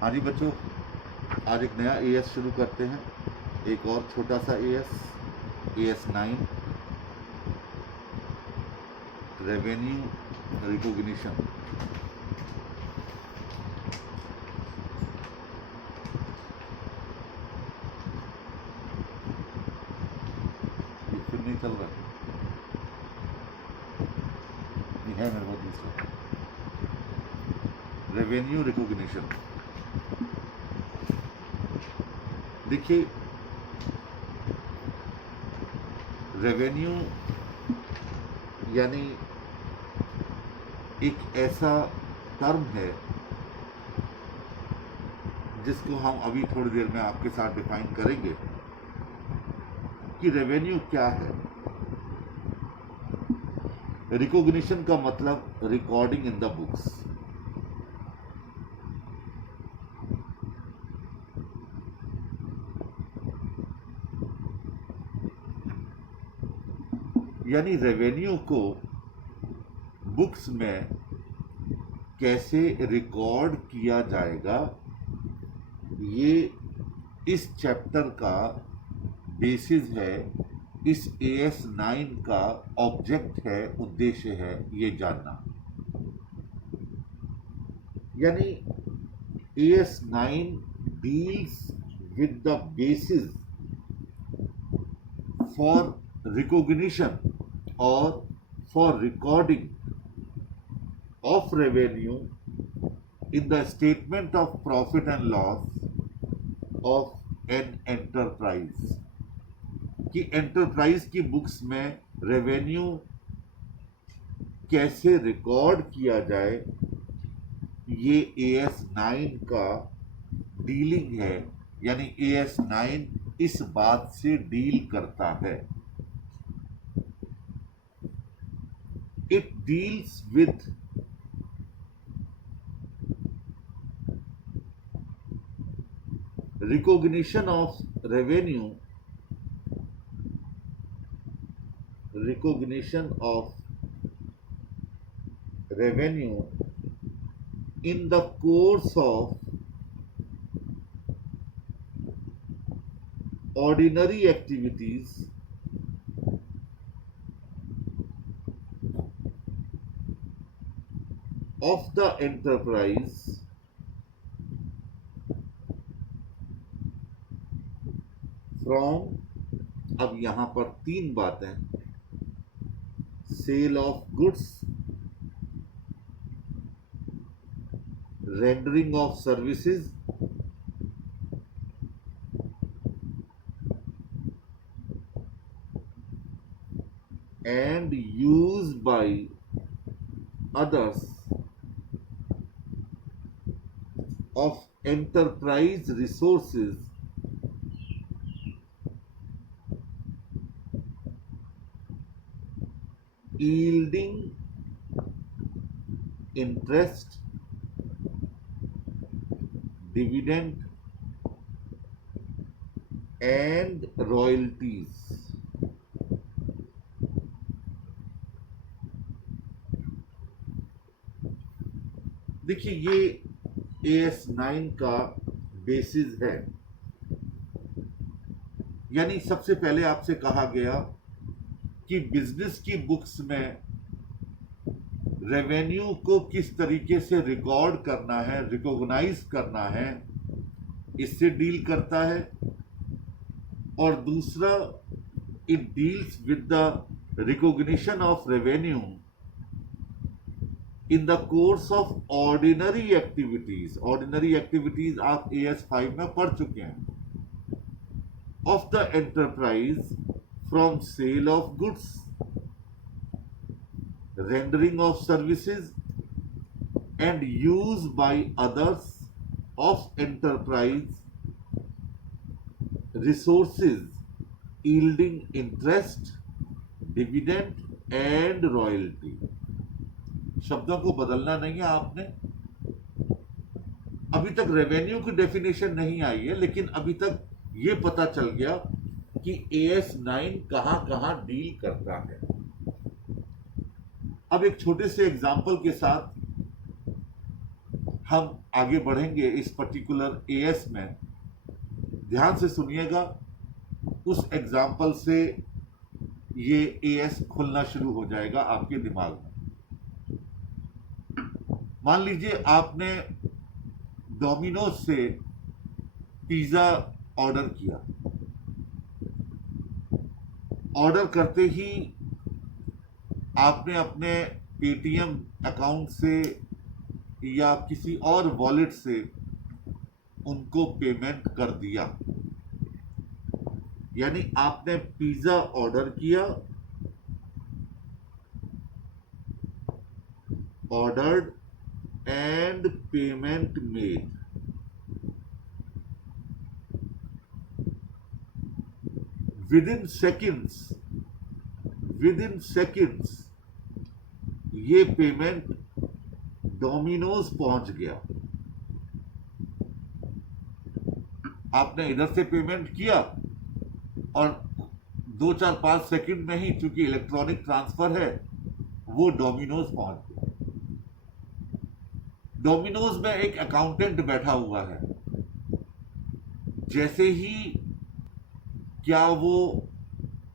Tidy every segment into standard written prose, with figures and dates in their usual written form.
हाँ जी बच्चों, आज एक नया एएस शुरू करते हैं। एक और छोटा सा एएस 9 रेवेन्यू रिकॉग्निशन। ये फिर नहीं चल रहा है, ये है मेरे पास दूसरा रेवेन्यू रिकॉग्निशन। देखिए, रेवेन्यू यानी एक ऐसा टर्म है जिसको हम अभी थोड़ी देर में आपके साथ डिफाइन करेंगे कि रेवेन्यू क्या है। रिकॉग्निशन का मतलब रिकॉर्डिंग इन द बुक्स। यानी रेवेन्यू को बुक्स में कैसे रिकॉर्ड किया जाएगा, ये इस चैप्टर का बेसिस है, इस एएस 9 का ऑब्जेक्ट है, उद्देश्य है ये जानना। यानी as 9 deals with the basis for recognition or for recording of revenue in the statement of profit and loss of an enterprise। कि एंटरप्राइज की बुक्स में रेवेन्यू कैसे रिकॉर्ड किया जाए, ये एएस 9 का डीलिंग है। यानी एएस 9 इस बात से डील करता है। It deals with recognition of revenue, in the course of ordinary activities of the enterprise from, अब यहां पर तीन बातें, sale of goods, rendering of services and use by others of enterprise resources yielding interest, dividend and royalties। देखिए, ये as 9 का basis है। यानी सबसे पहले आपसे कहा गया कि बिजनेस की बुक्स में रेवेन्यू को किस तरीके से रिकॉर्ड करना है, रिकॉग्नाइज करना है, इससे डील करता है। और दूसरा, it deals with the recognition of revenue in the course of ordinary activities। ordinary activities आप AS 5 में पढ़ चुके हैं। of the enterprise from sale of goods, rendering of services and use by others of enterprise resources yielding interest, dividend and royalty। शब्दों को बदलना नहीं है आपने। अभी तक रेवेन्यू की डेफिनेशन नहीं आई है, लेकिन अभी तक ये पता चल गया कि एएस 9 कहां कहां डील करता है। अब एक छोटे से एग्जांपल के साथ हम आगे बढ़ेंगे इस पर्टिकुलर एएस में, ध्यान से सुनिएगा, उस एग्जाम्पल से ये एएस खुलना शुरू हो जाएगा आपके दिमाग में। मान लीजिए आपने डोमिनोज से पिज्जा ऑर्डर किया। ऑर्डर करते ही आपने अपने पेटीएम अकाउंट से या किसी और वॉलेट से उनको पेमेंट कर दिया। यानी आपने पिज्जा ऑर्डर किया, ordered and payment made. Within seconds ये पेमेंट डोमिनोज पहुंच गया। आपने इधर से पेमेंट किया और 2-4-5 सेकंड में ही, चूंकि इलेक्ट्रॉनिक ट्रांसफर है, वो डोमिनोज पहुंच गया। डोमिनोज में एक अकाउंटेंट बैठा हुआ है। जैसे ही क्या वो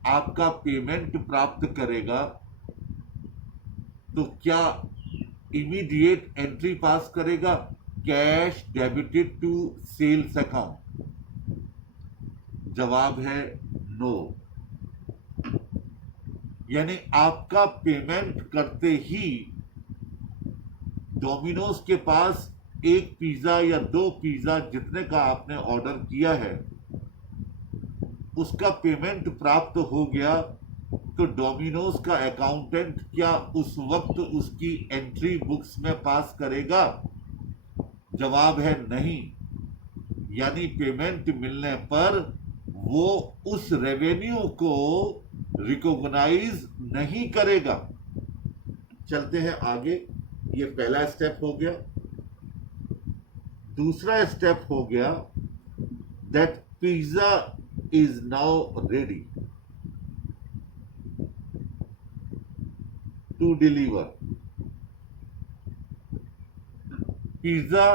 आपका पेमेंट प्राप्त करेगा तो क्या इमीडिएट एंट्री पास करेगा, cash debited to sales account? जवाब है नो। यानी आपका पेमेंट करते ही डोमिनोज के पास एक पिज्जा या 2 पिज्जा जितने का आपने ऑर्डर किया है उसका पेमेंट प्राप्त हो गया, तो डोमिनोज का अकाउंटेंट क्या उस वक्त उसकी एंट्री बुक्स में पास करेगा? जवाब है नहीं। यानी पेमेंट मिलने पर वो उस रेवेन्यू को रिकॉग्नाइज नहीं करेगा। चलते हैं आगे। ये पहला स्टेप हो गया। दूसरा स्टेप हो गया that pizza is now ready to deliver. Pizza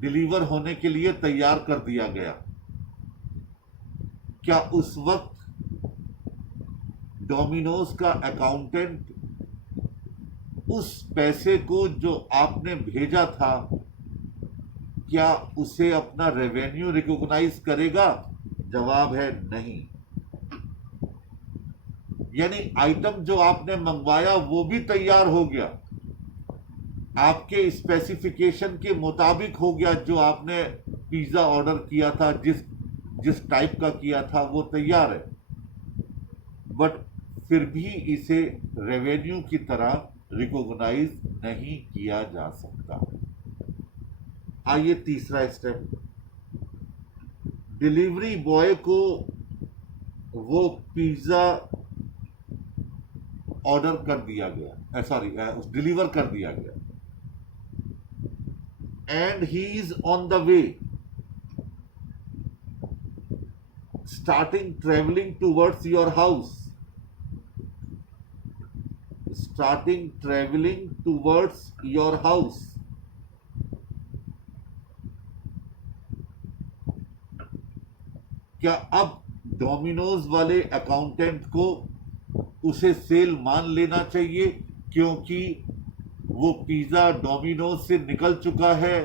deliver होने के लिए तैयार कर दिया गया। क्या उस वक्त डोमिनोज का अकाउंटेंट उस पैसे को जो आपने भेजा था, क्या उसे अपना रेवेन्यू रिकॉग्नाइज करेगा? जवाब है नहीं। यानी आइटम जो आपने मंगवाया वो भी तैयार हो गया, आपके स्पेसिफिकेशन के मुताबिक हो गया। जो आपने पिज्जा ऑर्डर किया था, जिस टाइप का किया था, वो तैयार है, बट फिर भी इसे रेवेन्यू की तरह रिकॉग्नाइज नहीं किया जा सकता। आइए तीसरा स्टेप। डिलीवरी बॉय को वो पिज्जा ऑर्डर कर दिया गया, डिलीवर कर दिया गया, and he is on the way, starting traveling towards your house. Starting traveling towards your house. क्या अब डोमिनोज वाले अकाउंटेंट को उसे सेल मान लेना चाहिए, क्योंकि वो पिज्जा डोमिनोज से निकल चुका है,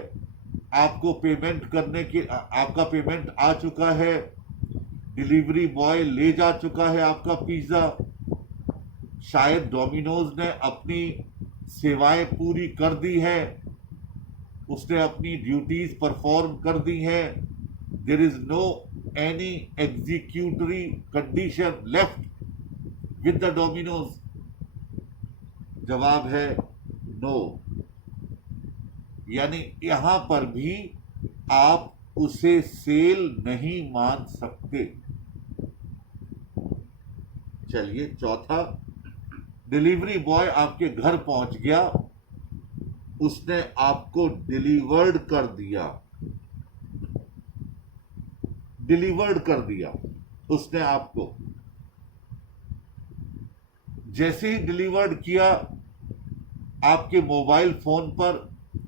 आपको पेमेंट करने के आपका पेमेंट आ चुका है, डिलीवरी बॉय ले जा चुका है आपका पिज्जा। शायद डोमिनोज ने अपनी सेवाएं पूरी कर दी है, उसने अपनी ड्यूटीज परफॉर्म कर दी हैं। There is no any executory condition left with the Domino's. जवाब है नो। यानी यहां पर भी आप उसे सेल नहीं मान सकते। चलिए चौथा, डिलीवरी बॉय आपके घर पहुंच गया, उसने आपको डिलीवर्ड कर दिया उसने आपको। जैसे ही डिलीवर्ड किया, आपके मोबाइल फोन पर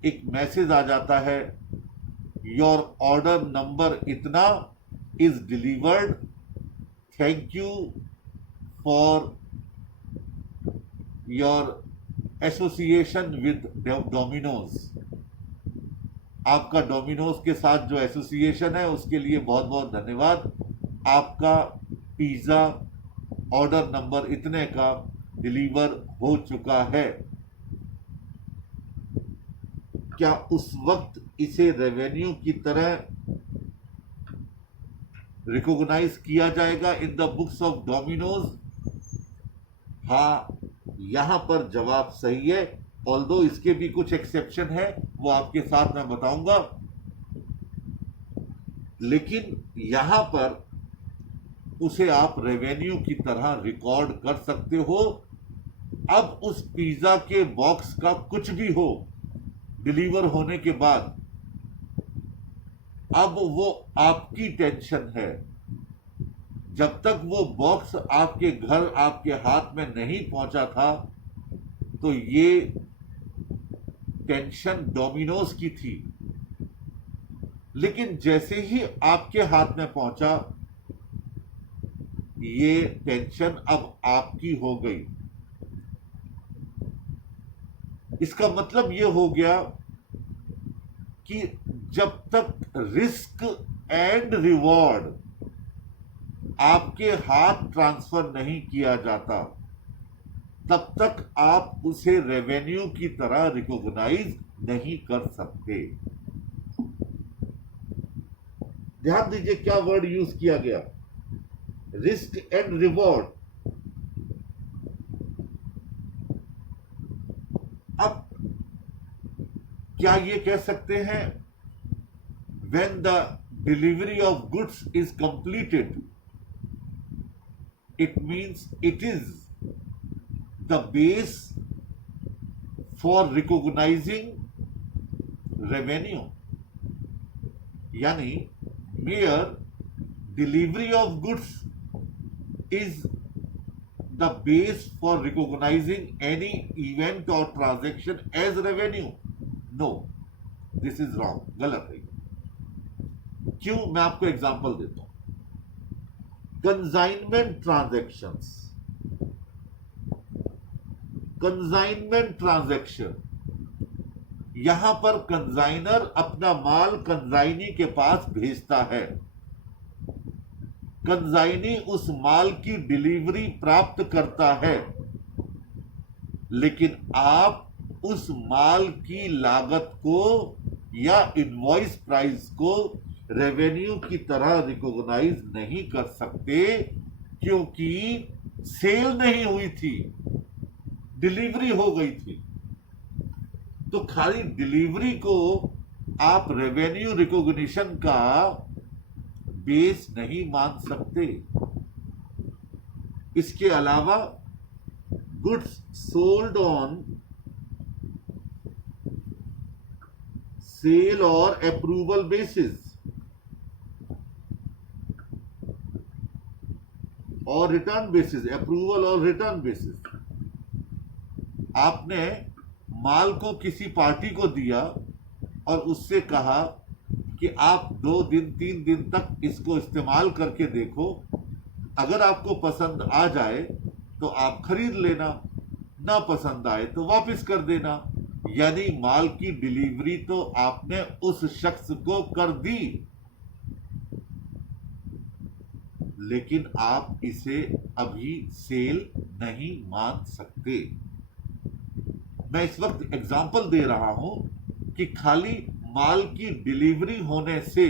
एक मैसेज आ जाता है, योर ऑर्डर नंबर इतना is delivered, thank you for your association with Domino's. आपका डोमिनोज के साथ जो एसोसिएशन है उसके लिए बहुत बहुत धन्यवाद। आपका पिज़्ज़ा ऑर्डर नंबर इतने का डिलीवर हो चुका है। क्या उस वक्त इसे रेवेन्यू की तरह रिकॉग्नाइज किया जाएगा in the books of Domino's? हाँ, यहां पर जवाब सही है, ऑल्दो इसके भी कुछ एक्सेप्शन है, वो आपके साथ मैं बताऊंगा। लेकिन यहां पर उसे आप रेवेन्यू की तरह रिकॉर्ड कर सकते हो। अब उस पिज्जा के बॉक्स का कुछ भी हो डिलीवर होने के बाद, अब वो आपकी टेंशन है। जब तक वो बॉक्स आपके घर आपके हाथ में नहीं पहुंचा था तो ये टेंशन डोमिनोज की थी। लेकिन जैसे ही आपके हाथ में पहुंचा, ये टेंशन अब आपकी हो गई। इसका मतलब ये हो गया कि जब तक रिस्क एंड रिवॉर्ड आपके हाथ ट्रांसफर नहीं किया जाता, तब तक आप उसे रेवेन्यू की तरह रिकॉग्नाइज नहीं कर सकते। ध्यान दीजिए क्या वर्ड यूज किया गया, रिस्क एंड रिवॉर्ड। अब क्या ये कह सकते हैं, when the delivery of goods is completed, it means it is the base for recognizing revenue? यानी mere delivery of goods is the base for recognizing any event or transaction as revenue? No, this is wrong, गलत है। क्यों? मैं आपको example देता हूं। Consignment transactions, consignment transaction, यहां पर कंसाइनर अपना माल कंसाइनी के पास भेजता है, कंसाइनी उस माल की डिलीवरी प्राप्त करता है, लेकिन आप उस माल की लागत को या इनवॉइस प्राइस को रेवेन्यू की तरह रिकॉग्नाइज नहीं कर सकते, क्योंकि सेल नहीं हुई थी, डिलीवरी हो गई थी। तो खाली डिलीवरी को आप रेवेन्यू रिकॉग्निशन का बेस नहीं मान सकते। इसके अलावा गुड्स सोल्ड ऑन सेल और अप्रूवल बेसिस और रिटर्न बेसिस, अप्रूवल और रिटर्न बेसिस, आपने माल को किसी पार्टी को दिया और उससे कहा कि आप 2 दिन 3 दिन तक इसको इस्तेमाल करके देखो, अगर आपको पसंद आ जाए तो आप खरीद लेना, ना पसंद आए तो वापस कर देना। यानी माल की डिलीवरी तो आपने उस शख्स को कर दी, लेकिन आप इसे अभी सेल नहीं मान सकते। मैं इस वक्त एग्जांपल दे रहा हूं कि खाली माल की डिलीवरी होने से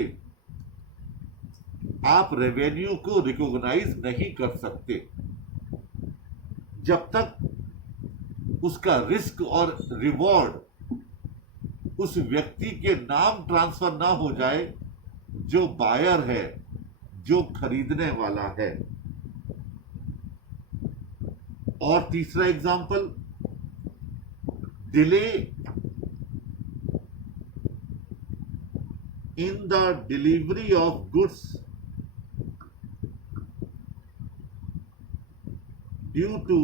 आप रेवेन्यू को रिकॉग्नाइज नहीं कर सकते। जब तक उसका रिस्क और रिवॉर्ड उस व्यक्ति के नाम ट्रांसफर ना हो जाए जो बायर है, जो खरीदने वाला है। और तीसरा example, delay in the delivery of goods due to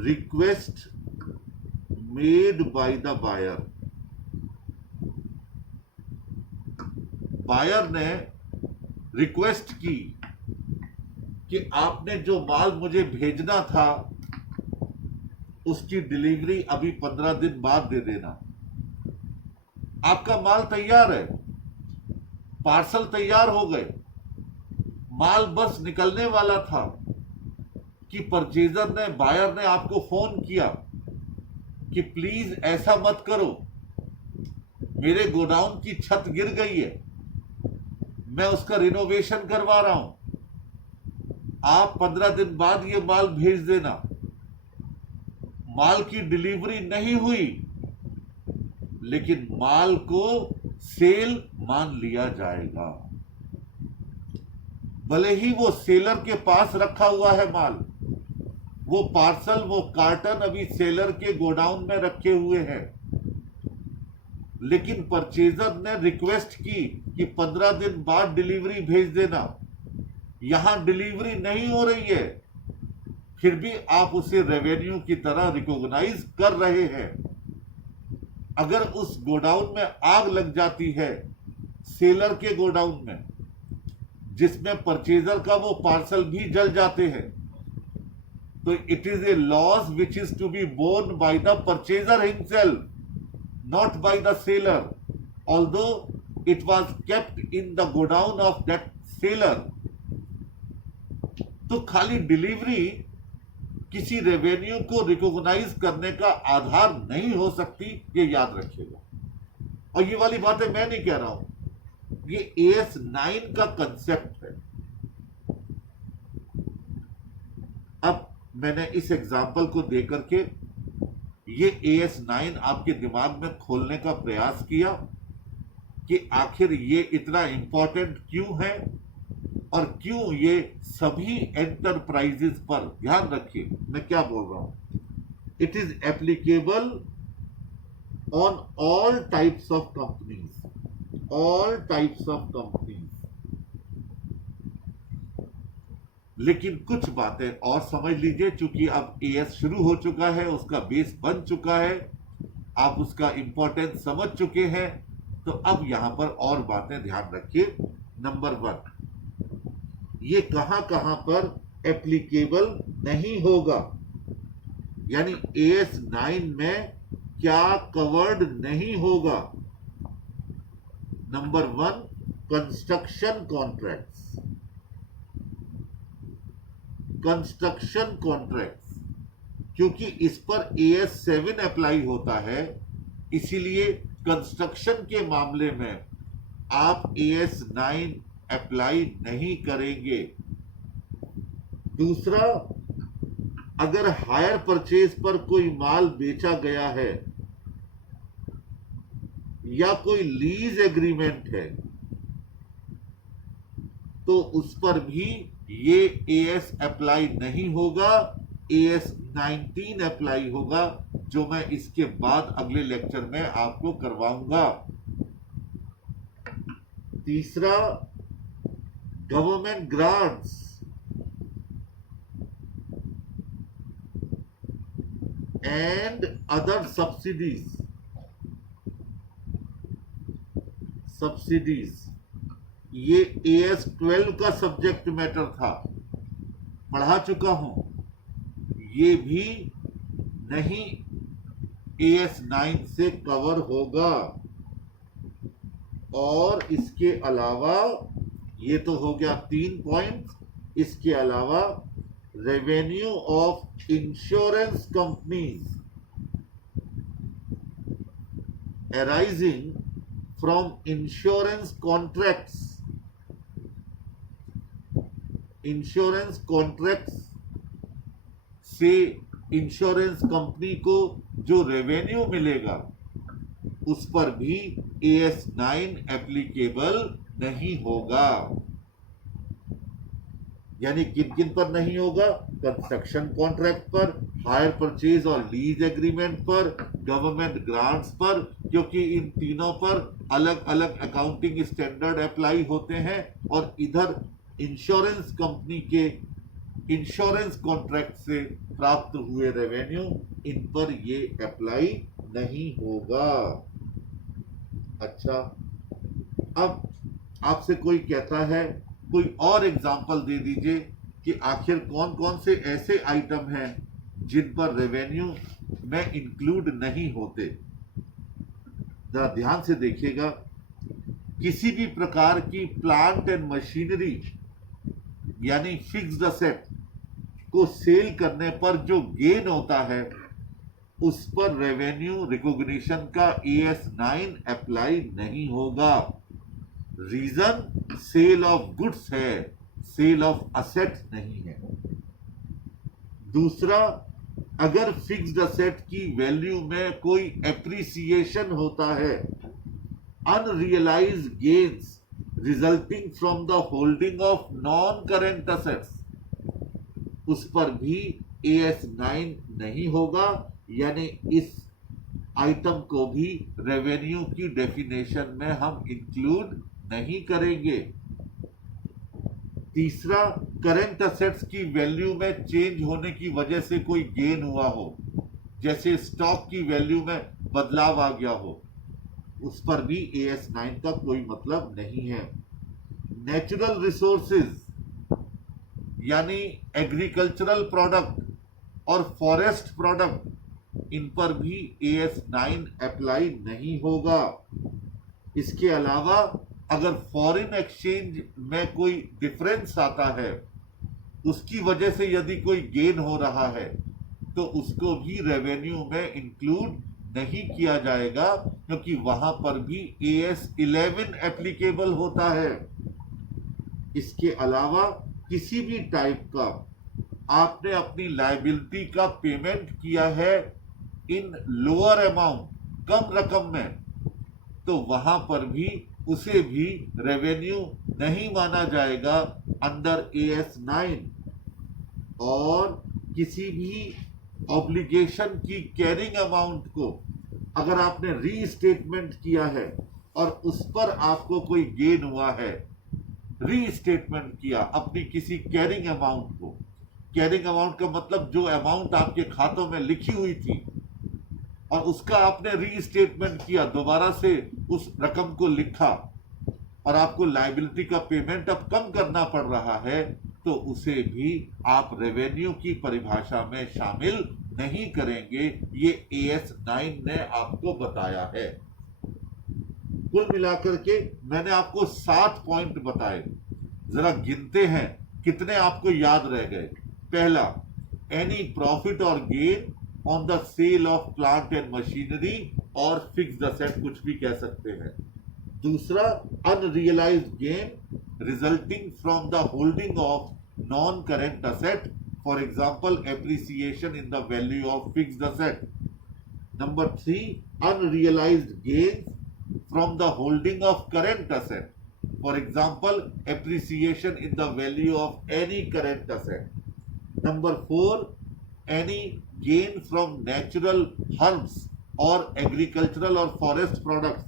request made by the buyer। Buyer ने रिक्वेस्ट की कि आपने जो माल मुझे भेजना था उसकी डिलीवरी अभी 15 दिन बाद दे देना। आपका माल तैयार है, पार्सल तैयार हो गए, माल बस निकलने वाला था कि परचेजर ने, बायर ने आपको फोन किया कि प्लीज ऐसा मत करो, मेरे गोडाउन की छत गिर गई है, मैं उसका रिनोवेशन करवा रहा हूं, आप 15 दिन बाद ये माल भेज देना। माल की डिलीवरी नहीं हुई, लेकिन माल को सेल मान लिया जाएगा। भले ही वो सेलर के पास रखा हुआ है माल, वो पार्सल, वो कार्टन अभी सेलर के गोडाउन में रखे हुए हैं, लेकिन परचेजर ने रिक्वेस्ट की कि 15 दिन बाद डिलीवरी भेज देना। यहां डिलीवरी नहीं हो रही है, फिर भी आप उसे रेवेन्यू की तरह रिकॉग्नाइज कर रहे हैं। अगर उस गोडाउन में आग लग जाती है, सेलर के गोडाउन में, जिसमें परचेजर का वो पार्सल भी जल जाते हैं, तो it is a loss which is to be borne by the purchaser himself, not by the seller, although it was kept in the godown of that seller. तो खाली डिलीवरी किसी रेवेन्यू को रिकॉग्नाइज करने का आधार नहीं हो सकती, ये याद रखिएगा। और ये वाली बातें मैं नहीं कह रहा हूं, ये AS9 का कंसेप्ट है। अब मैंने इस एग्जाम्पल को देकर के ये AS9 आपके दिमाग में खोलने का प्रयास किया कि आखिर ये इतना इंपॉर्टेंट क्यों है और क्यों ये सभी एंटरप्राइजेस पर, ध्यान रखिए मैं क्या बोल रहा हूं, it is applicable on all types of companies, all types of companies. लेकिन कुछ बातें और समझ लीजिए, चूंकि अब AS शुरू हो चुका है, उसका बेस बन चुका है, आप उसका इंपॉर्टेंस समझ चुके हैं, तो अब यहां पर और बातें ध्यान रखिए। नंबर 1, ये कहां कहां पर एप्लीकेबल नहीं होगा, यानी AS9 में क्या कवर्ड नहीं होगा। Number 1, construction contracts. Construction contracts, क्योंकि इस पर AS7 अप्लाई होता है, इसीलिए कंस्ट्रक्शन के मामले में आप AS9 अप्लाई नहीं करेंगे। दूसरा, अगर हायर परचेज पर कोई माल बेचा गया है या कोई लीज एग्रीमेंट है, तो उस पर भी ये AS अप्लाई नहीं होगा, AS19 अप्लाई होगा, जो मैं इसके बाद अगले लेक्चर में आपको करवाऊंगा। तीसरा, government grants and other subsidies, ये AS12 का सब्जेक्ट मैटर था, पढ़ा चुका हूं, ये भी नहीं AS9 से कवर होगा। और इसके अलावा, ये तो हो गया 3 पॉइंट, इसके अलावा revenue of insurance companies arising from insurance contracts, insurance contracts से इंश्योरेंस कंपनी को जो रेवेन्यू मिलेगा, उस पर भी AS9 एप्लीकेबल नहीं होगा। यानी किन किन पर नहीं होगा? कंस्ट्रक्शन कॉन्ट्रैक्ट पर, हायर परचेज और लीज एग्रीमेंट पर, गवर्नमेंट ग्रांट्स पर, क्योंकि इन तीनों पर अलग अलग अकाउंटिंग स्टैंडर्ड अप्लाई होते हैं, और इधर इंश्योरेंस कंपनी के इंश्योरेंस कॉन्ट्रैक्ट से प्राप्त हुए रेवेन्यू, इन पर ये अप्लाई नहीं होगा। अच्छा, अब आपसे कोई कहता है, कोई और एग्जाम्पल दे दीजिए कि आखिर कौन कौन से ऐसे आइटम हैं जिन पर रेवेन्यू में इंक्लूड नहीं होते। जरा ध्यान से देखिएगा, किसी भी प्रकार की प्लांट एंड मशीनरी यानी फिक्स्ड असेट को सेल करने पर जो गेन होता है उस पर रेवेन्यू रिकॉग्निशन का AS9 अप्लाई नहीं होगा। रीजन सेल ऑफ गुड्स है, सेल ऑफ असेट नहीं है। दूसरा, अगर फिक्स्ड असेट की वैल्यू में कोई एप्रिसिएशन होता है, unrealised gains resulting from the holding of non current assets, उस पर भी AS9 नहीं होगा, यानी इस आइटम को भी रेवेन्यू की डेफिनेशन में हम इंक्लूड नहीं करेंगे। तीसरा, करंट असेट्स की वैल्यू में चेंज होने की वजह से कोई गेन हुआ हो, जैसे स्टॉक की वैल्यू में बदलाव आ गया हो, उस पर भी AS9 का कोई मतलब नहीं है। नेचुरल रिसोर्सेज यानी एग्रीकल्चरल प्रोडक्ट और फॉरेस्ट प्रोडक्ट, इन पर भी AS9 अप्लाई नहीं होगा। इसके अलावा अगर फॉरेन एक्सचेंज में कोई डिफरेंस आता है, उसकी वजह से यदि कोई गेन हो रहा है, तो उसको भी रेवेन्यू में इंक्लूड नहीं किया जाएगा, क्योंकि वहां पर भी AS11 एप्लीकेबल होता है। इसके अलावा किसी भी टाइप का आपने अपनी लायबिलिटी का पेमेंट किया है इन लोअर अमाउंट, कम रकम में, तो वहां पर भी उसे भी रेवेन्यू नहीं माना जाएगा अंडर AS9। और किसी भी ऑब्लिगेशन की कैरिंग अमाउंट को अगर आपने रीस्टेटमेंट किया है और उस पर आपको कोई गेन हुआ है, रीस्टेटमेंट किया अपनी किसी कैरिंग अमाउंट को, कैरिंग अमाउंट का मतलब जो अमाउंट आपके खातों में लिखी हुई थी और उसका आपने रीस्टेटमेंट किया, दोबारा से उस रकम को लिखा और आपको लायबिलिटी का पेमेंट अब कम करना पड़ रहा है, तो उसे भी आप रेवेन्यू की परिभाषा में शामिल नहीं करेंगे। ये AS9 ने आपको बताया है। कुल मिलाकर के मैंने आपको 7 पॉइंट बताए, जरा गिनते हैं कितने आपको याद रह गए। पहला, एनी प्रॉफिट और gain on the sale of plant and machinery और फिक्स्ड असेट, कुछ भी कह सकते हैं। दूसरा, unrealised gain resulting from the holding of non current asset, for example appreciation in the value of fixed asset. Number 3, unrealised gains from the holding of current asset, for example appreciation in the value of any current asset. Number 4, any gain from natural herbs or agricultural or forest products,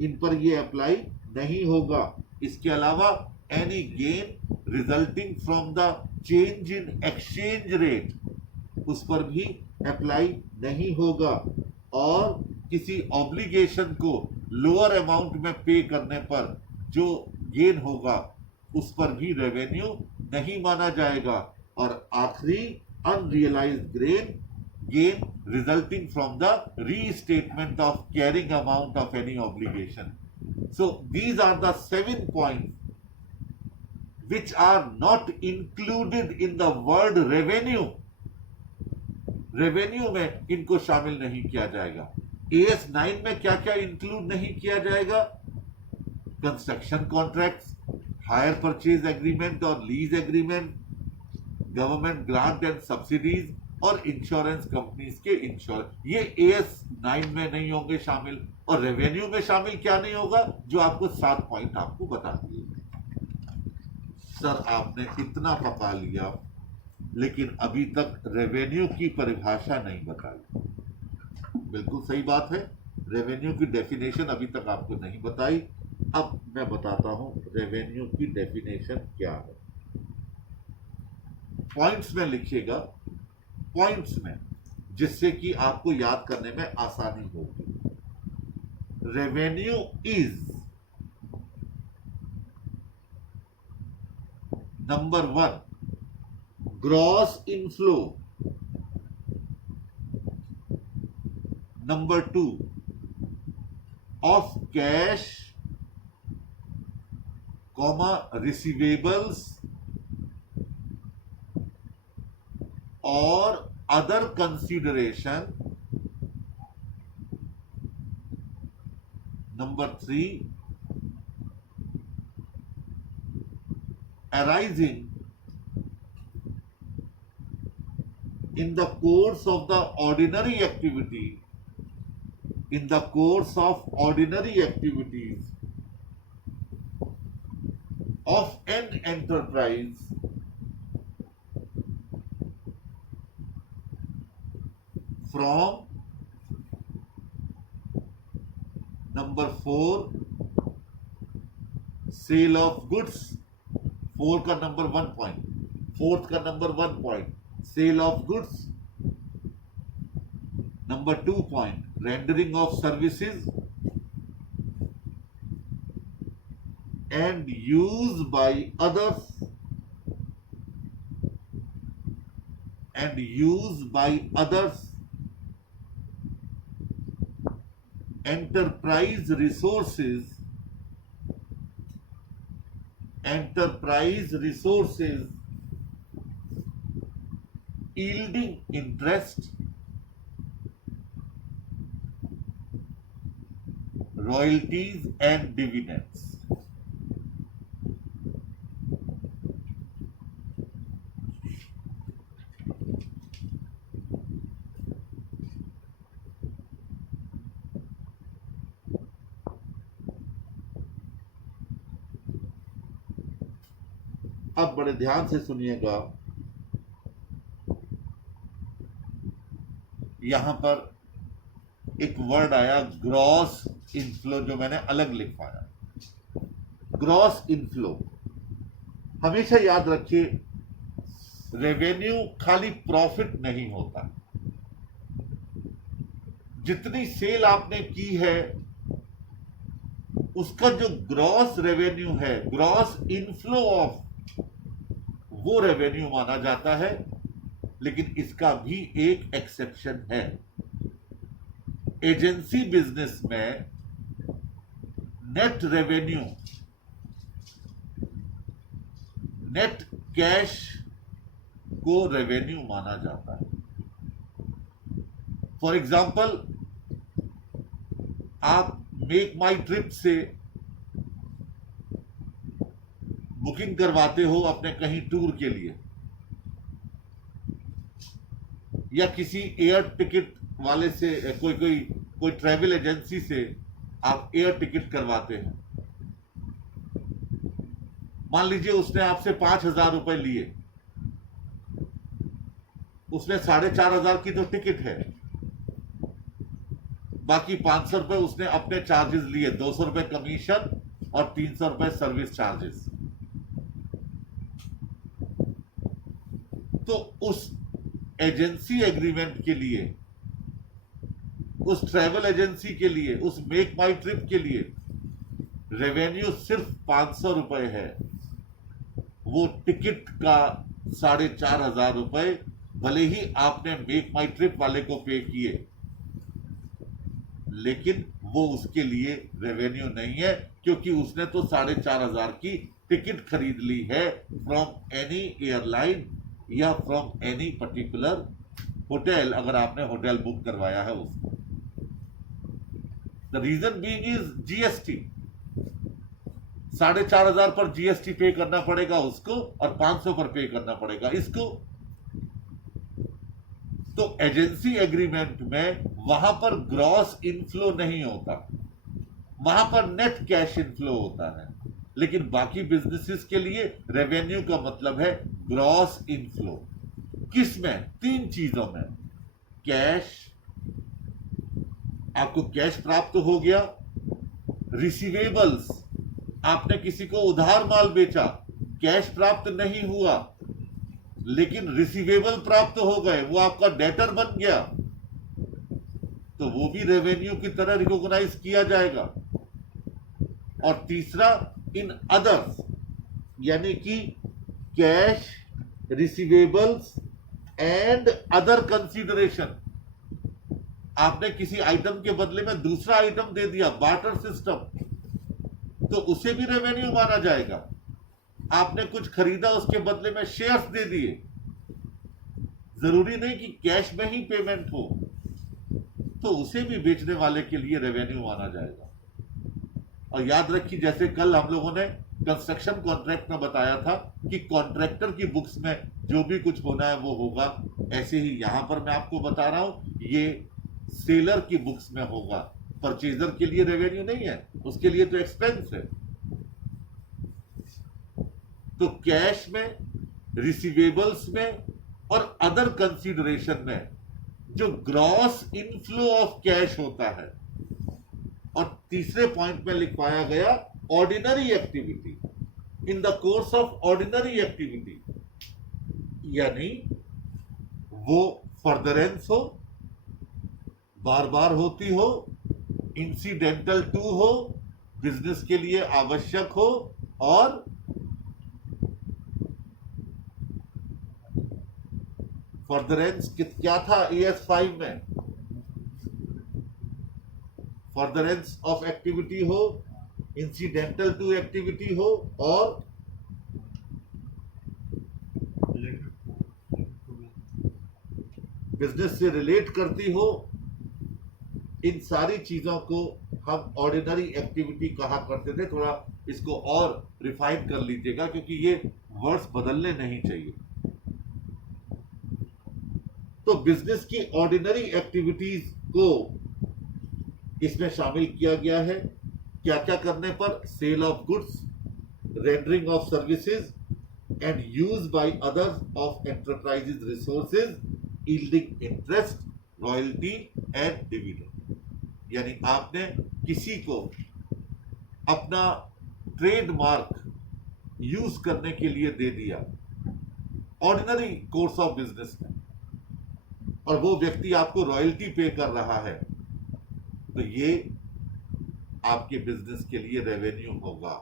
इन पर ये apply नहीं होगा। इसके अलावा any gain resulting from the change in exchange rate, उस पर भी apply नहीं होगा। और किसी ऑब्लिगेशन को लोअर अमाउंट में पे करने पर जो गेन होगा, उस पर भी रेवेन्यू नहीं माना जाएगा। और आखिरी, unrealised gain resulting from the restatement of carrying amount of any obligation. So these are the 7 points which are not included in the word revenue। Revenue में इनको शामिल नहीं किया जाएगा। AS9 में क्या क्या इंक्लूड नहीं किया जाएगा? Construction contracts, hire purchase agreement और lease agreement, government grant and subsidies और इंश्योरेंस कंपनीज के इंश्योरेंस, ये AS9 में नहीं होंगे शामिल। और रेवेन्यू में शामिल क्या नहीं होगा, जो आपको 7 पॉइंट आपको बता दिए। सर आपने इतना पका लिया लेकिन अभी तक रेवेन्यू की परिभाषा नहीं बताई। बिल्कुल सही बात है, रेवेन्यू की डेफिनेशन अभी तक आपको नहीं बताई। अब मैं बताता हूं रेवेन्यू की डेफिनेशन क्या है। पॉइंट्स में लिखिएगा, पॉइंट्स में, जिससे कि आपको याद करने में आसानी होगी। Revenue is number 1 gross inflow, number 2 of cash comma receivables और other consideration, number 3 arising in the course of the ordinary activity, in the course of ordinary activities of an enterprise from, number 4 sale of goods, 4 का number 1 point, 4th का number 1 point sale of goods, number 2 point rendering of services and used by others enterprise resources yielding interest, royalties and dividends. अब बड़े ध्यान से सुनिएगा, यहां पर एक वर्ड आया ग्रॉस इनफ्लो, जो मैंने अलग लिखवाया। ग्रॉस इनफ्लो, हमेशा याद रखिए, रेवेन्यू खाली प्रॉफिट नहीं होता। जितनी सेल आपने की है उसका जो ग्रॉस रेवेन्यू है, ग्रॉस इनफ्लो ऑफ, वो रेवेन्यू माना जाता है। लेकिन इसका भी एक एक्सेप्शन है। एजेंसी बिजनेस में नेट रेवेन्यू, नेट कैश को रेवेन्यू माना जाता है। फॉर एग्जाम्पल, आप मेक माई ट्रिप से बुकिंग करवाते हो अपने कहीं टूर के लिए, या किसी एयर टिकट वाले से, कोई ट्रैवल एजेंसी से आप एयर टिकट करवाते हैं। मान लीजिए उसने आपसे 5,000 रुपए लिए, उसने 4,500 की तो टिकट है, बाकी 500 रुपए उसने अपने चार्जेस लिए, 200 रुपए कमीशन और 300 रुपए सर्विस चार्जेस। तो उस एजेंसी एग्रीमेंट के लिए, उस ट्रैवल एजेंसी के लिए, उस मेक माई ट्रिप के लिए रेवेन्यू सिर्फ 500 रुपए है। वो टिकट का 4,500 रुपए भले ही आपने मेक माई ट्रिप वाले को पे किए, लेकिन वो उसके लिए रेवेन्यू नहीं है, क्योंकि उसने तो 4,500 की टिकट खरीद ली है फ्रॉम एनी एयरलाइन या फ्रॉम एनी पर्टिकुलर होटल, अगर आपने होटल बुक करवाया है उसको। The reason being is GST. 4,500 पर जीएसटी पे करना पड़ेगा उसको, और 500 पर पे करना पड़ेगा इसको। तो एजेंसी एग्रीमेंट में वहां पर ग्रॉस इनफ्लो नहीं होता, वहां पर नेट कैश इनफ्लो होता है। लेकिन बाकी बिजनेसेस के लिए रेवेन्यू का मतलब है ग्रॉस इनफ्लो। किस में? 3 चीजों में। कैश, आपको कैश प्राप्त हो गया। रिसीवेबल्स, आपने किसी को उधार माल बेचा, कैश प्राप्त नहीं हुआ लेकिन रिसीवेबल प्राप्त हो गए, वो आपका डेटर बन गया, तो वो भी रेवेन्यू की तरह रिकॉग्नाइज किया जाएगा। और तीसरा, इन अदर्स, यानी कि cash, receivables and other consideration. आपने किसी आइटम के बदले में दूसरा आइटम दे दिया, बार्टर सिस्टम, तो उसे भी रेवेन्यू माना जाएगा। आपने कुछ खरीदा, उसके बदले में शेयर्स दे दिए, जरूरी नहीं कि कैश में ही पेमेंट हो, तो उसे भी बेचने वाले के लिए रेवेन्यू माना जाएगा। और याद रखिए, जैसे कल हम लोगों ने कंस्ट्रक्शन कॉन्ट्रैक्ट में बताया था कि कॉन्ट्रैक्टर की बुक्स में जो भी कुछ होना है वो होगा, ऐसे ही यहां पर मैं आपको बता रहा हूं ये सेलर की बुक्स में होगा। परचेजर के लिए रेवेन्यू नहीं है, उसके लिए तो एक्सपेंस है। तो कैश में, रिसीवेबल्स में और अदर कंसीडरेशन में जो ग्रॉस इनफ्लो ऑफ कैश होता है, और तीसरे पॉइंट में लिखवाया गया ordinary activity, in the course of ordinary activity, यानी वो फर्दरेंस हो, बार बार होती हो, इंसिडेंटल टू हो, बिजनेस के लिए आवश्यक हो, और फर्दरेंस क्या था AS 5 में? फर्दरेंस ऑफ एक्टिविटी हो, इंसिडेंटल टू एक्टिविटी हो, और बिजनेस से रिलेट करती हो। इन सारी चीजों को हम ऑर्डिनरी एक्टिविटी कहा करते थे। थोड़ा इसको और रिफाइन कर लीजिएगा, क्योंकि ये वर्ड्स बदलने नहीं चाहिए। तो बिजनेस की ऑर्डिनरी एक्टिविटीज को इसमें शामिल किया गया है। क्या क्या करने पर? Sale of goods, rendering of services and use by others of enterprises resources yielding interest, royalty and dividend. यानी आपने किसी को अपना ट्रेडमार्क यूज करने के लिए दे दिया ऑर्डिनरी कोर्स ऑफ बिजनेस में, और वो व्यक्ति आपको रॉयल्टी पे कर रहा है, तो ये आपके बिजनेस के लिए रेवेन्यू होगा।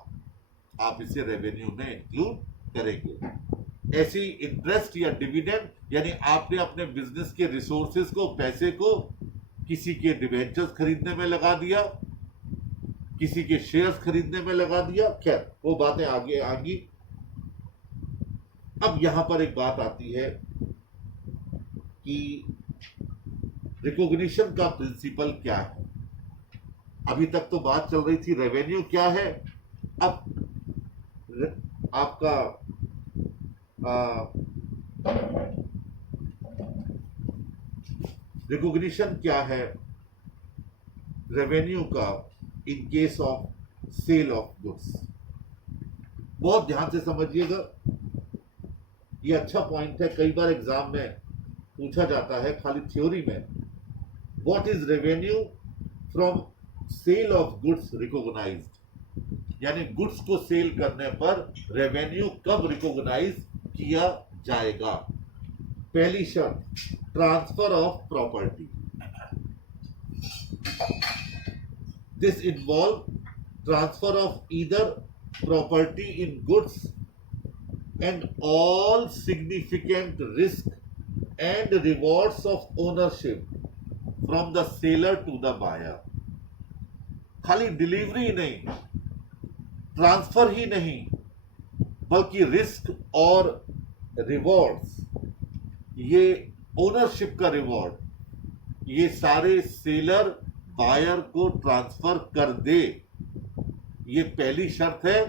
आप इसे रेवेन्यू में इंक्लूड करेंगे। ऐसे ही इंटरेस्ट या डिविडेंड, यानी आपने अपने बिजनेस के रिसोर्सेज को, पैसे को किसी के डिवेंचर्स खरीदने में लगा दिया, किसी के शेयर्स खरीदने में लगा दिया, खैर वो बातें आगे आएंगी। अब यहां पर एक बात आती है कि रिकॉग्निशन का प्रिंसिपल क्या है। अभी तक तो बात चल रही थी रेवेन्यू क्या है, अब आपका रिकॉग्निशन क्या है रेवेन्यू का in case of sale of goods. बहुत ध्यान से समझिएगा, ये अच्छा पॉइंट है। कई बार एग्जाम में पूछा जाता है खाली थ्योरी में, what is revenue from sale of goods recognised, यानी गुड्स को सेल करने पर रेवेन्यू कब रिकॉग्नाइज किया जाएगा। पहली शर्त, transfer of property. This involve transfer of either property in goods and all significant risk and rewards of ownership from the seller to the buyer. खाली डिलीवरी नहीं, ट्रांसफर ही नहीं, बल्कि रिस्क और रिवॉर्ड्स, ये ओनरशिप का रिवॉर्ड, ये सारे सेलर बायर को ट्रांसफर कर दे। ये पहली शर्त है।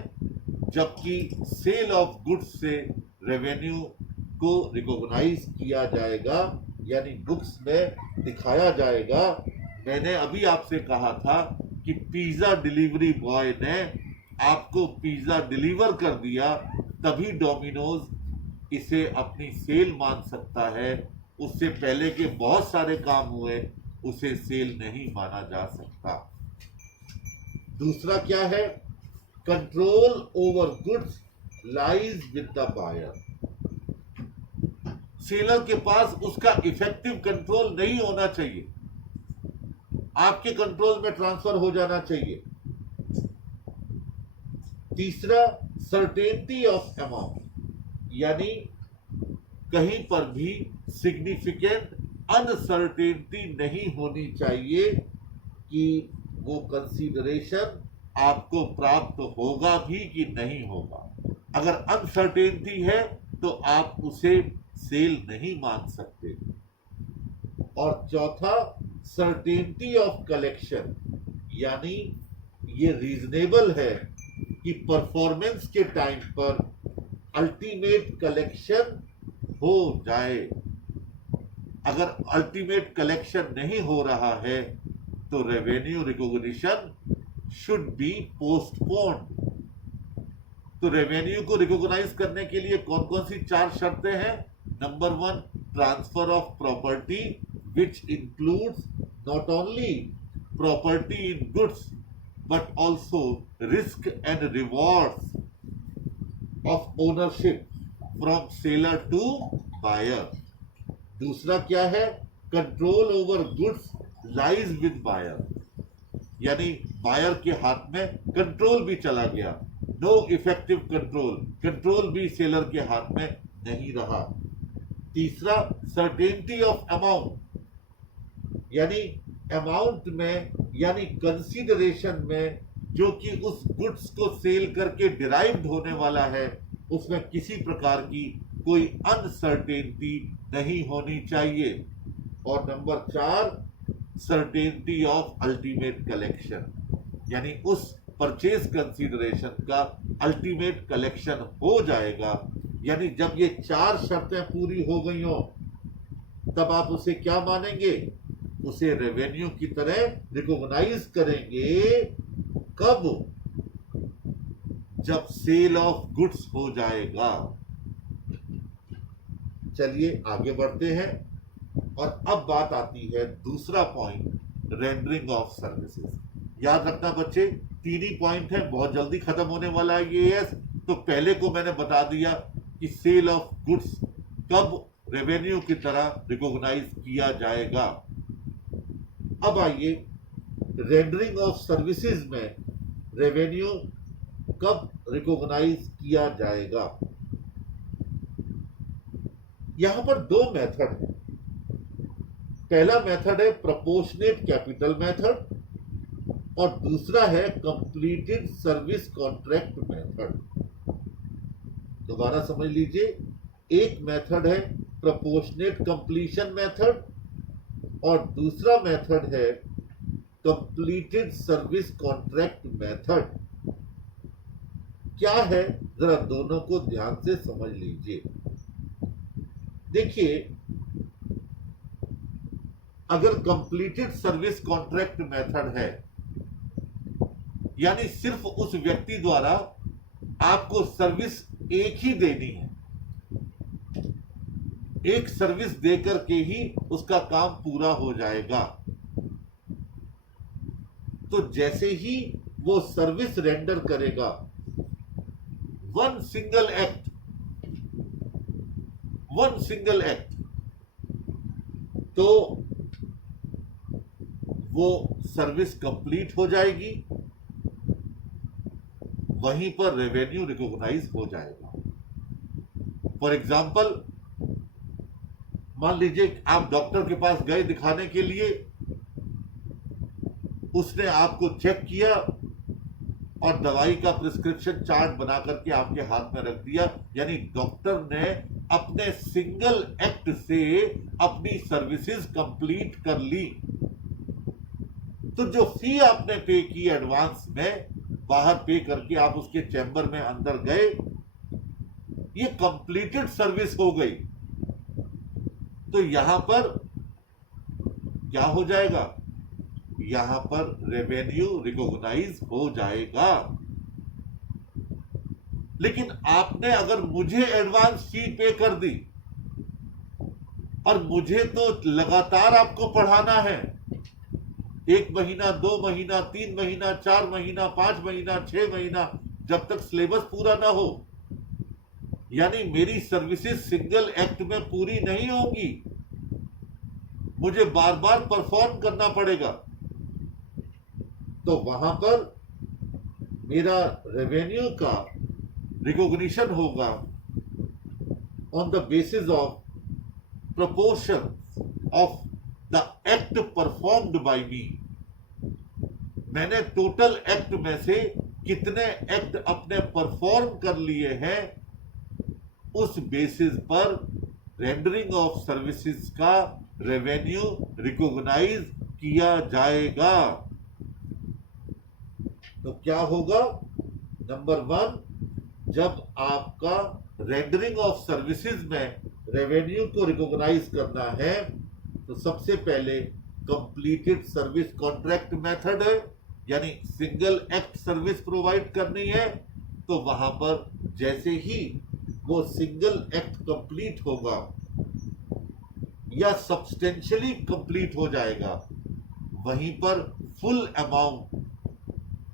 जबकि सेल ऑफ गुड्स से रेवेन्यू को रिकॉग्नाइज किया जाएगा, यानी बुक्स में दिखाया जाएगा। मैंने अभी आपसे कहा था कि पिज्जा डिलीवरी बॉय ने आपको पिज्जा डिलीवर कर दिया, तभी डोमिनोज इसे अपनी सेल मान सकता है। उससे पहले के बहुत सारे काम हुए, उसे सेल नहीं माना जा सकता। दूसरा क्या है? Control over goods lies with the buyer. Seller के पास उसका इफेक्टिव कंट्रोल नहीं होना चाहिए, आपके कंट्रोल में ट्रांसफर हो जाना चाहिए। तीसरा, सर्टेनिटी ऑफ अमाउंट, यानी कहीं पर भी सिग्निफिकेंट अनसर्टेनिटी नहीं होनी चाहिए कि वो कंसीडरेशन आपको प्राप्त होगा भी कि नहीं होगा। अगर अनसर्टेनिटी है तो आप उसे सेल नहीं मान सकते। और चौथा, सर्टेनिटी ऑफ कलेक्शन, यानी ये रीजनेबल है कि परफॉर्मेंस के टाइम पर अल्टीमेट कलेक्शन हो जाए। अगर अल्टीमेट कलेक्शन नहीं हो रहा है तो revenue recognition should be postponed. तो रेवेन्यू को रिकॉग्नाइज करने के लिए कौन कौन सी 4 शर्तें हैं? Number 1, transfer of property which includes not only property in goods but also risk and rewards of ownership from seller to buyer. दूसरा क्या है? Control over goods lies with buyer, यानी बायर के हाथ में कंट्रोल भी चला गया। नो इफेक्टिव कंट्रोल, कंट्रोल भी सेलर के हाथ में नहीं रहा। तीसरा, सर्टेनिटी ऑफ अमाउंट, यानी अमाउंट में यानी कंसीडरेशन में जो कि उस गुड्स को सेल करके डिराइव्ड होने वाला है उसमें किसी प्रकार की कोई अनसर्टेनिटी नहीं होनी चाहिए। और number 4, certainty of ultimate collection, यानी उस परचेज कंसीडरेशन का अल्टीमेट कलेक्शन हो जाएगा। यानी जब ये 4 शर्तें पूरी हो गई हो तब आप उसे क्या मानेंगे? उसे रेवेन्यू की तरह रिकॉग्नाइज करेंगे। कब? जब सेल ऑफ गुड्स हो जाएगा। चलिए आगे बढ़ते हैं। और अब बात आती है दूसरा पॉइंट, रेंडरिंग ऑफ सर्विसेज। याद रखना बच्चे, 3 ही पॉइंट है, बहुत जल्दी खत्म होने वाला है ये। तो पहले को मैंने बता दिया कि सेल ऑफ गुड्स कब रेवेन्यू की तरह रिकॉग्नाइज किया जाएगा। अब आइए, रेंडरिंग ऑफ सर्विसेज में रेवेन्यू कब रिकॉग्नाइज किया जाएगा? यहां पर 2 मेथड है। पहला मेथड है प्रोपोर्शनेट कैपिटल मेथड और दूसरा है कंप्लीटेड सर्विस कॉन्ट्रैक्ट मेथड। दोबारा समझ लीजिए, एक मेथड है प्रोपोर्शनेट कंप्लीशन मेथड और दूसरा मेथड है कंप्लीटेड सर्विस कॉन्ट्रैक्ट मेथड। क्या है, जरा दोनों को ध्यान से समझ लीजिए। देखिए, अगर कंप्लीटेड सर्विस कॉन्ट्रैक्ट मेथड है, यानी सिर्फ उस व्यक्ति द्वारा आपको सर्विस एक ही देनी है, एक सर्विस देकर के ही उसका काम पूरा हो जाएगा। तो जैसे ही वो सर्विस रेंडर करेगा, वन सिंगल एक्ट, तो वो सर्विस कंप्लीट हो जाएगी, वहीं पर रेवेन्यू रिकॉग्नाइज हो जाएगा। फॉर एग्जाम्पल, मान लीजिए आप डॉक्टर के पास गए दिखाने के लिए, उसने आपको चेक किया और दवाई का प्रिस्क्रिप्शन चार्ट बना करके आपके हाथ में रख दिया, यानी डॉक्टर ने अपने सिंगल एक्ट से अपनी सर्विसेज कंप्लीट कर ली। तो जो फी आपने पे की एडवांस में, बाहर पे करके आप उसके चैम्बर में अंदर गए, ये कंप्लीटेड सर्विस हो गई। तो यहां पर क्या हो जाएगा? यहां पर रेवेन्यू रिकॉग्नाइज हो जाएगा। लेकिन आपने अगर मुझे एडवांस फी पे कर दी और मुझे तो लगातार आपको पढ़ाना है, 1 महीना, 2 महीना, 3 महीना, 4 महीना, 5 महीना, 6 महीना, जब तक सिलेबस पूरा ना हो, यानी मेरी सर्विसेज सिंगल एक्ट में पूरी नहीं होंगी, मुझे बार बार परफॉर्म करना पड़ेगा। तो वहां पर मेरा रेवेन्यू का रिकॉग्निशन होगा on the basis of proportions of the act performed by me. मैंने टोटल एक्ट में से कितने एक्ट अपने परफॉर्म कर लिए हैं, उस बेसिस पर रेंडरिंग ऑफ सर्विसेज का रेवेन्यू रिकॉग्नाइज किया जाएगा। तो क्या होगा? नंबर 1, जब आपका रेंडरिंग ऑफ सर्विसेज में रेवेन्यू को रिकॉग्नाइज करना है तो सबसे पहले कंप्लीटेड सर्विस कॉन्ट्रैक्ट मेथड है, यानी सिंगल एक्ट सर्विस प्रोवाइड करनी है। तो वहां पर जैसे ही वो सिंगल एक्ट कंप्लीट होगा या सब्सटेंशियली कंप्लीट हो जाएगा, वहीं पर फुल अमाउंट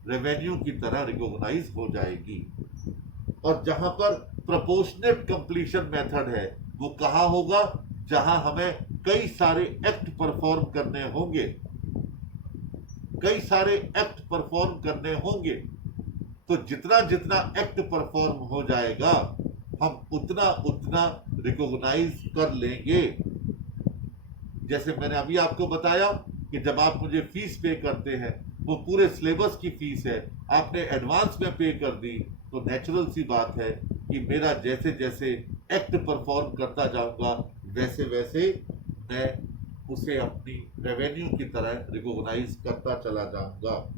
रेवेन्यू की तरह रिकॉग्नाइज हो जाएगी। और जहां पर प्रोपोर्शनेट कंप्लीशन मेथड है, वो कहाँ होगा? जहां हमें कई सारे एक्ट परफॉर्म करने होंगे, कई सारे एक्ट परफॉर्म करने होंगे। तो जितना जितना एक्ट परफॉर्म हो जाएगा, हम उतना उतना रिकॉग्नाइज कर लेंगे। जैसे मैंने अभी आपको बताया कि जब आप मुझे फीस पे करते हैं, वो पूरे सिलेबस की फीस है, आपने एडवांस में पे कर दी, तो नेचुरल सी बात है कि मेरा जैसे जैसे एक्ट परफॉर्म करता जाऊंगा, वैसे वैसे मैं उसे अपनी रेवेन्यू की तरह रिकॉग्नाइज करता चला जाऊंगा।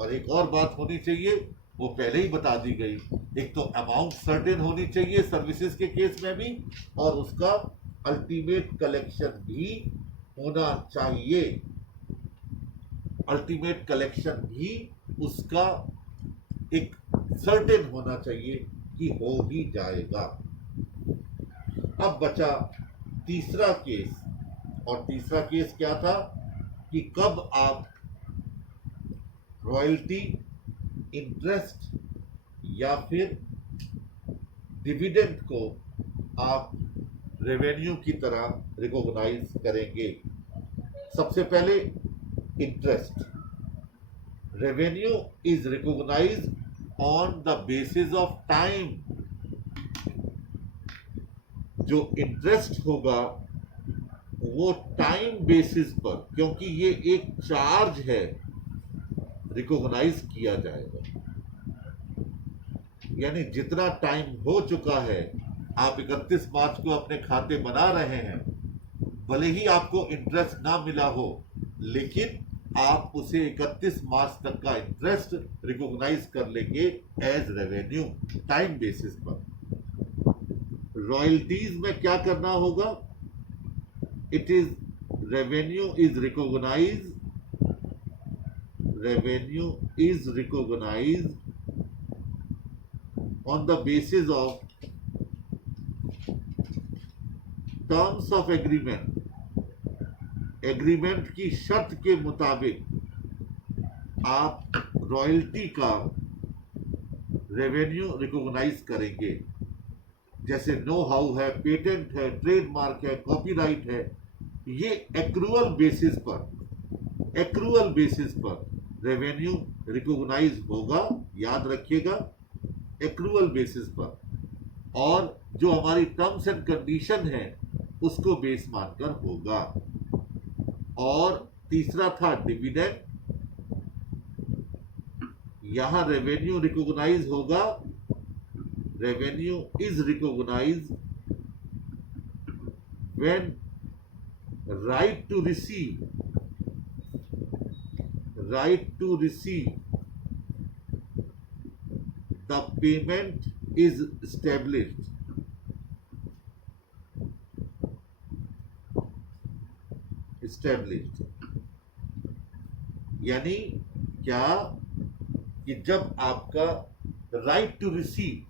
और एक और बात होनी चाहिए, वो पहले ही बता दी गई। एक तो अमाउंट सर्टेन होनी चाहिए सर्विसेज के केस में भी, और उसका अल्टीमेट कलेक्शन भी होना चाहिए। अल्टीमेट कलेक्शन भी उसका एक सर्टेन होना चाहिए कि हो ही जाएगा। अब बचा तीसरा केस, और तीसरा केस क्या था कि कब आप रॉयल्टी, इंटरेस्ट या फिर डिविडेंड को आप रेवेन्यू की तरह रिकॉग्नाइज करेंगे। सबसे पहले interest. Revenue is recognise on the basis of time. जो इंटरेस्ट होगा वो टाइम बेसिस पर, क्योंकि ये एक चार्ज है, रिकॉग्नाइज किया जाएगा। यानी जितना टाइम हो चुका है, आप 31 मार्च को अपने खाते बना रहे हैं, भले ही आपको इंटरेस्ट ना मिला हो, लेकिन आप उसे 31 मार्च तक का इंटरेस्ट रिकॉग्नाइज कर लेंगे एज रेवेन्यू टाइम बेसिस पर। रॉयल्टीज में क्या करना होगा? It is revenue is recognise on the basis of terms of agreement. Agreement की शर्त के मुताबिक आप रॉयल्टी का रेवेन्यू रिकॉग्नाइज करेंगे। जैसे नो हाउ है, पेटेंट है, ट्रेडमार्क है, कॉपीराइट है, ये एक्रूअल बेसिस पर रेवेन्यू रिकॉग्नाइज होगा। याद रखिएगा, एक्रूअल बेसिस पर। और जो हमारी टर्म्स एंड कंडीशन है उसको बेस मानकर होगा। और तीसरा था डिविडेंड। यहां रेवेन्यू रिकॉग्नाइज होगा, revenue is recognise when right to receive the payment is established। यानी क्या कि जब आपका राइट टू रिसीव,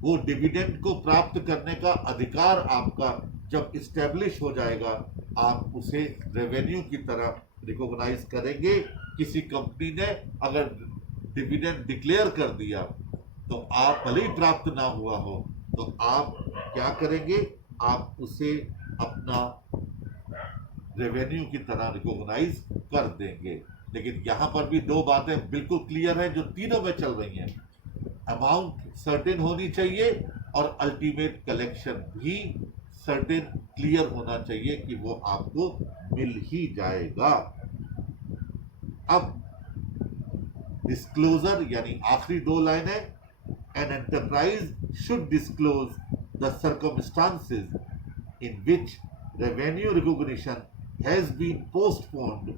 वो डिविडेंड को प्राप्त करने का अधिकार आपका जब इस्टेब्लिश हो जाएगा, आप उसे रेवेन्यू की तरह रिकॉग्नाइज करेंगे। किसी कंपनी ने अगर डिविडेंड डिक्लेयर कर दिया, तो आप भले ही प्राप्त ना हुआ हो, तो आप क्या करेंगे? आप उसे अपना रेवेन्यू की तरह रिकॉग्नाइज कर देंगे। लेकिन यहां पर भी दो बातें बिल्कुल क्लियर हैं जो तीनों में चल रही हैं। अमाउंट सर्टेन होनी चाहिए और अल्टीमेट कलेक्शन भी सर्टेन क्लियर होना चाहिए कि वो आपको मिल ही जाएगा। अब डिस्क्लोजर यानी आखिरी दो लाइन है, an enterprise should disclose the circumstances in which revenue recognition has been postponed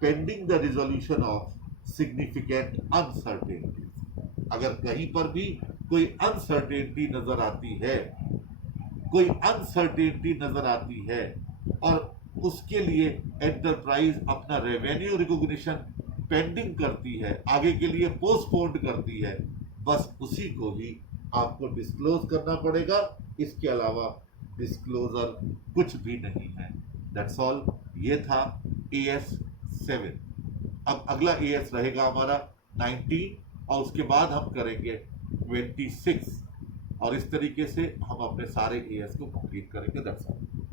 pending the resolution of significant uncertainties। अगर कहीं पर भी कोई अनसर्टेनिटी नजर आती है, कोई अनसर्टेनिटी नजर आती है और उसके लिए एंटरप्राइज अपना रेवेन्यू रिकॉग्निशन पेंडिंग करती है, आगे के लिए पोस्टपोन्ड करती है, बस उसी को ही आपको डिस्क्लोज करना पड़ेगा। इसके अलावा डिस्क्लोजर कुछ भी नहीं है। That's all. ये था AS 7। अब अगला AS रहेगा हमारा 19 और उसके बाद हम करेंगे 26 और इस तरीके से हम अपने सारे AS को कंप्लीट करेंगे। That's all.